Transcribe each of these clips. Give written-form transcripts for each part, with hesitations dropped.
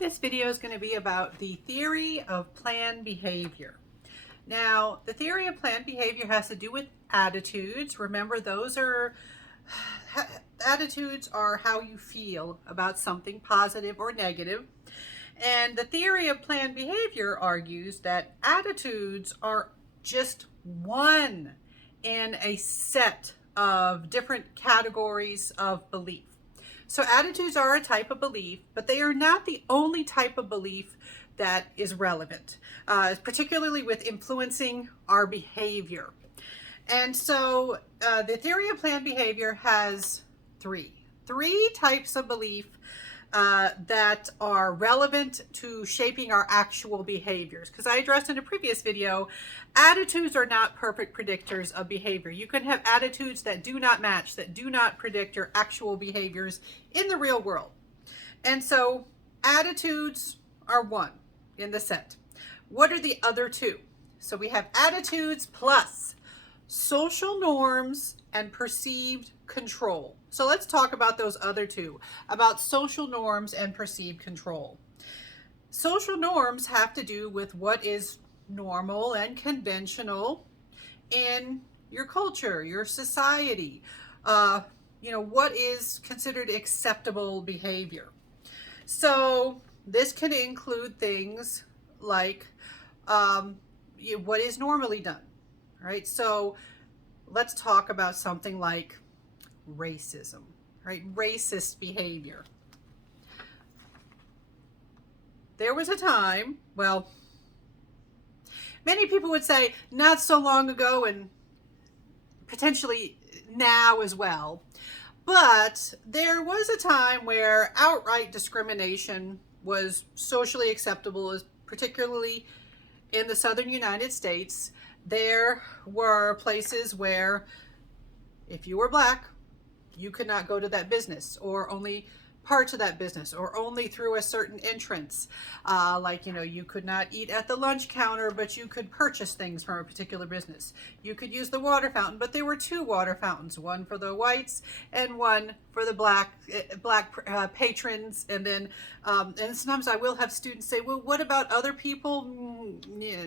This video is going to be about the theory of planned behavior. Now, the theory of planned behavior has to do with attitudes. Remember, attitudes are how you feel about something positive or negative. And the theory of planned behavior argues that attitudes are just one in a set of different categories of belief. So attitudes are a type of belief, but they are not the only type of belief that is relevant, particularly with influencing our behavior. And so the theory of planned behavior has three types of belief that are relevant to shaping our actual behaviors. Because I addressed in a previous video, attitudes are not perfect predictors of behavior. You can have attitudes that do not match, that do not predict your actual behaviors in the real world. And so attitudes are one in the set. What are the other two? So we have attitudes plus social norms and perceived control. So let's talk about those other two, about social norms and perceived control. Social norms have to do with what is normal and conventional in your culture, your society, what is considered acceptable behavior. So this can include things like what is normally done, right? So let's talk about something like racism, right? Racist behavior. There was a time, well, many people would say not so long ago and potentially now as well, but there was a time where outright discrimination was socially acceptable, particularly in the southern United States. There were places where if you were black, you could not go to that business, or only parts of that business, or only through a certain entrance. You could not eat at the lunch counter, but you could purchase things from a particular business. You could use the water fountain, but there were two water fountains, one for the whites and one for the black patrons. And then, and sometimes I will have students say, well, what about other people? Yeah,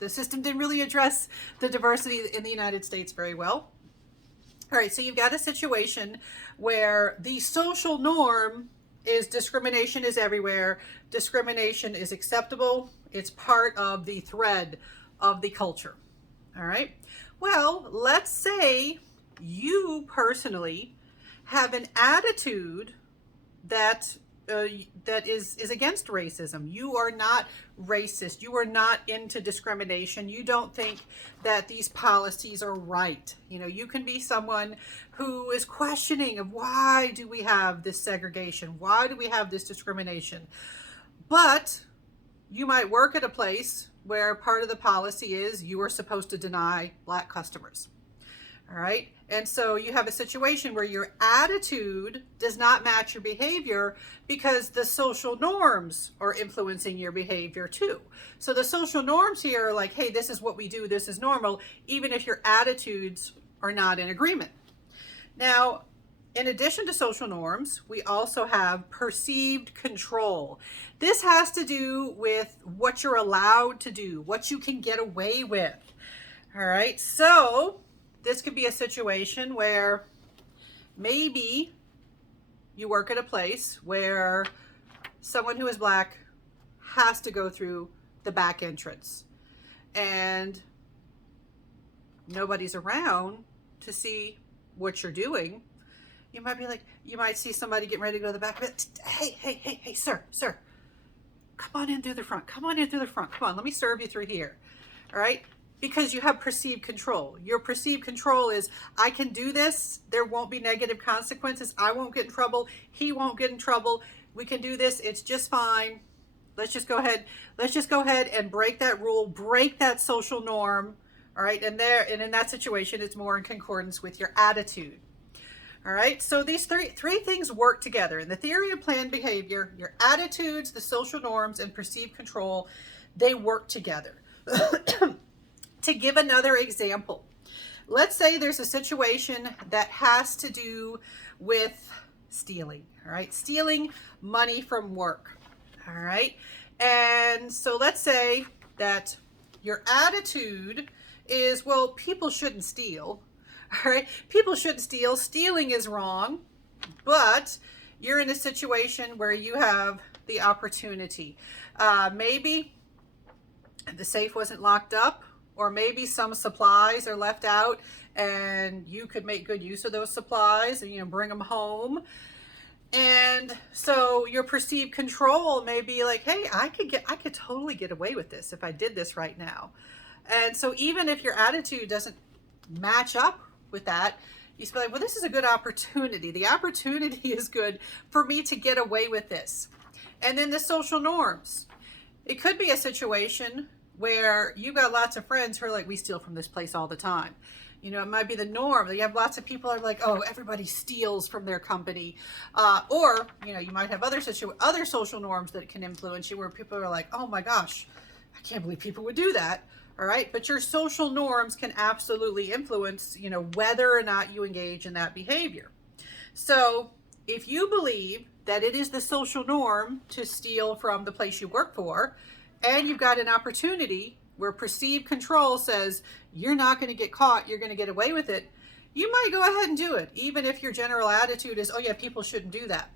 the system didn't really address the diversity in the United States very well. All right, so you've got a situation where the social norm is discrimination is everywhere. Discrimination is acceptable. It's part of the thread of the culture. All right. Well, let's say you personally have an attitude that is against racism. You are not racist. You are not into discrimination. You don't think that these policies are right. You can be someone who is questioning of why do we have this segregation? Why do we have this discrimination? But you might work at a place where part of the policy is you are supposed to deny black customers. All right. And so you have a situation where your attitude does not match your behavior because the social norms are influencing your behavior too. So the social norms here are like, hey, this is what we do. This is normal, even if your attitudes are not in agreement. Now, in addition to social norms, we also have perceived control. This has to do with what you're allowed to do, what you can get away with. All right. So this could be a situation where maybe you work at a place where someone who is black has to go through the back entrance and nobody's around to see what you're doing. You might see somebody getting ready to go to the back. Hey, sir, come on in through the front. Come on, let me serve you through here. All right. Because you have perceived control. Your perceived control is, I can do this. There won't be negative consequences. I won't get in trouble. He won't get in trouble. We can do this. It's just fine. Let's just go ahead and break that rule, break that social norm. All right. And in that situation, it's more in concordance with your attitude. All right. So these three things work together. In the theory of planned behavior, your attitudes, the social norms, and perceived control, they work together. To give another example, let's say there's a situation that has to do with stealing, all right? Stealing money from work, All right. And so let's say that your attitude is, well, people shouldn't steal. All right. People shouldn't steal. Stealing is wrong. But you're in a situation where you have the opportunity. Maybe the safe wasn't locked up, or maybe some supplies are left out and you could make good use of those supplies and, you know, bring them home. And so your perceived control may be like, hey, I could totally get away with this if I did this right now. And so even if your attitude doesn't match up with that, you say, like, well, this is a good opportunity. The opportunity is good for me to get away with this. And then the social norms. It could be a situation where you got lots of friends who are like, we steal from this place all the time. You know, it might be the norm. You have lots of people are like, oh, everybody steals from their company. Or, you know, you might have other social norms that can influence you where people are like, oh my gosh, I can't believe people would do that. All right. But your social norms can absolutely influence, you know, whether or not you engage in that behavior. So if you believe that it is the social norm to steal from the place you work for, and you've got an opportunity where perceived control says you're not going to get caught, you're going to get away with it, you might go ahead and do it, even if your general attitude is, oh yeah, people shouldn't do that.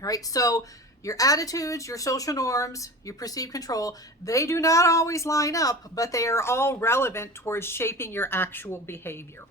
All right. So your attitudes, your social norms, your perceived control, they do not always line up, but they are all relevant towards shaping your actual behavior.